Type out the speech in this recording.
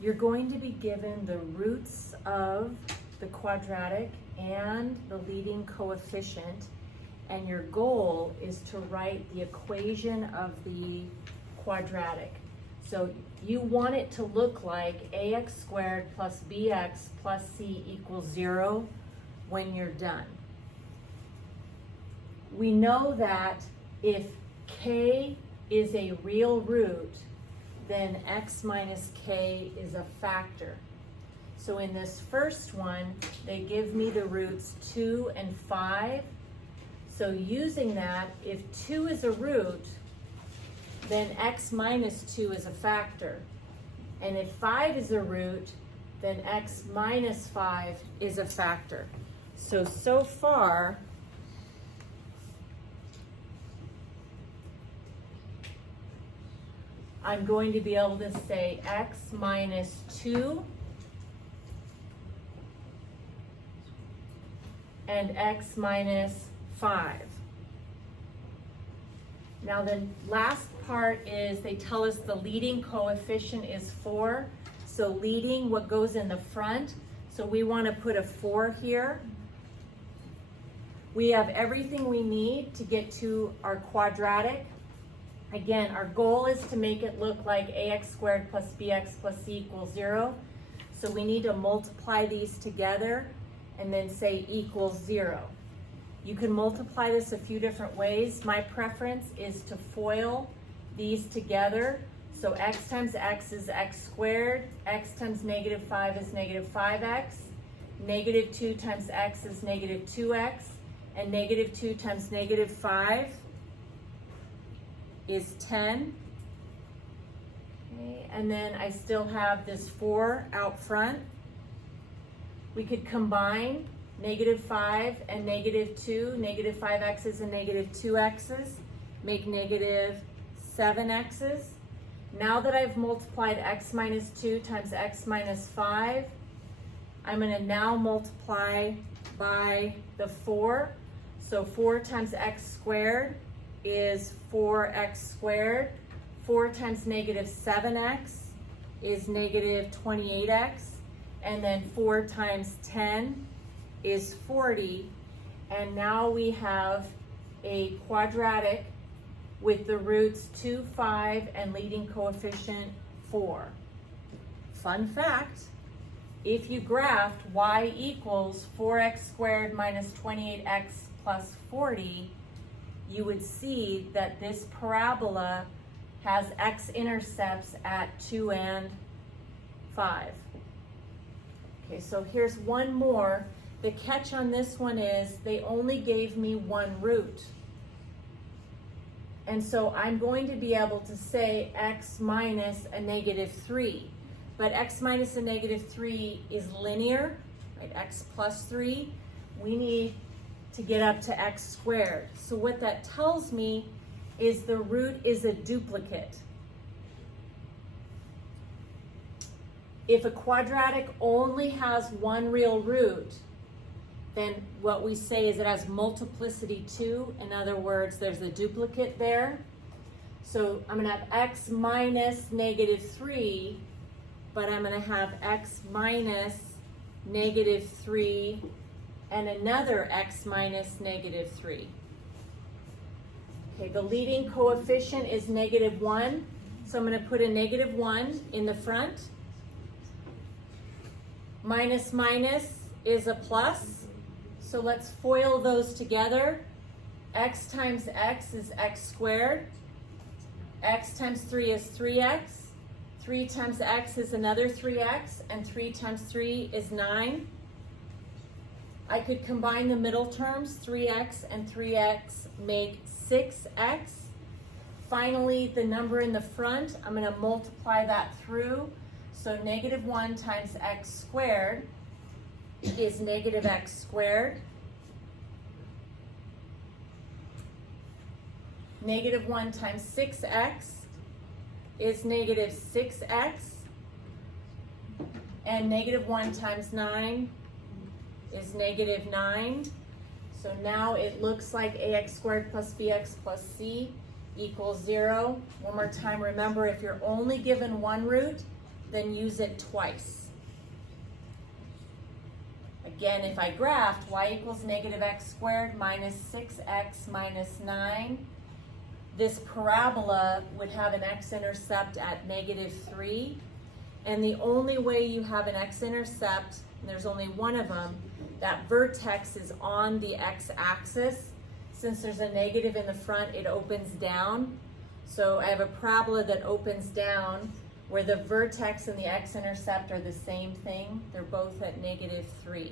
You're going to be given the roots of the quadratic and the leading coefficient, and your goal is to write the equation of the quadratic. So you want it to look like ax squared plus bx plus c equals 0 when you're done. We know that if k is a real root, then x minus k is a factor. So in this first one, they give me the roots 2 and 5. So using that, if 2 is a root, then x minus 2 is a factor. And if 5 is a root, then x minus 5 is a factor. So far, I'm going to be able to say x minus 2 and x minus 5. Now the last part is they tell us the leading coefficient is 4. So leading, what goes in the front. So we want to put a 4 here. We have everything we need to get to our quadratic. Again, our goal is to make it look like ax squared plus bx plus c equals 0. So we need to multiply these together and then say equals 0. You can multiply this a few different ways. My preference is to FOIL these together. So x times x is x squared, x times negative 5 is negative 5x, negative 2 times x is negative 2x, and negative 2 times negative 5 is 10. Okay, and then I still have this 4 out front. We could combine negative 5 and negative 2, negative 5x's and negative 2x's, make negative 7x's. Now that I've multiplied x minus 2 times x minus 5, I'm going to now multiply by the 4. So 4 times x squared is 4x squared. 4 times negative 7x is negative 28x. And then 4 times 10 is 40. And now we have a quadratic with the roots 2, 5, and leading coefficient 4. Fun fact, if you graphed y equals 4x squared minus 28x plus 40, you would see that this parabola has x-intercepts at 2 and 5. Okay, so here's one more. The catch on this one is they only gave me one root. And so I'm going to be able to say x minus a negative 3. But x minus a negative 3 is linear, right? X plus 3. We need to get up to x squared. So what that tells me is the root is a duplicate. If a quadratic only has one real root, then what we say is it has multiplicity 2. In other words, there's a duplicate there. So I'm going to have x minus negative 3, but I'm going to have x minus negative 3 and another x minus negative 3. Okay, the leading coefficient is negative 1. So I'm going to put a negative 1 in the front. Minus minus is a plus. So let's FOIL those together. X times x is x squared. X times 3 is 3x. 3 times x is another 3x. And 3 times 3 is 9. I could combine the middle terms. 3x and 3x make 6x. Finally, the number in the front, I'm going to multiply that through. So negative 1 times x squared is negative x squared. Negative 1 times 6x is negative 6x. And negative 1 times 9 is negative 9. So now it looks like ax squared plus bx plus c equals 0. One more time, remember if you're only given one root, then use it twice. Again, if I graphed y equals negative x squared minus 6x minus 9, this parabola would have an x-intercept at negative 3. And the only way you have an x-intercept, and there's only one of them, that vertex is on the x-axis. Since there's a negative in the front, it opens down. So I have a parabola that opens down where the vertex and the x-intercept are the same thing. They're both at negative 3.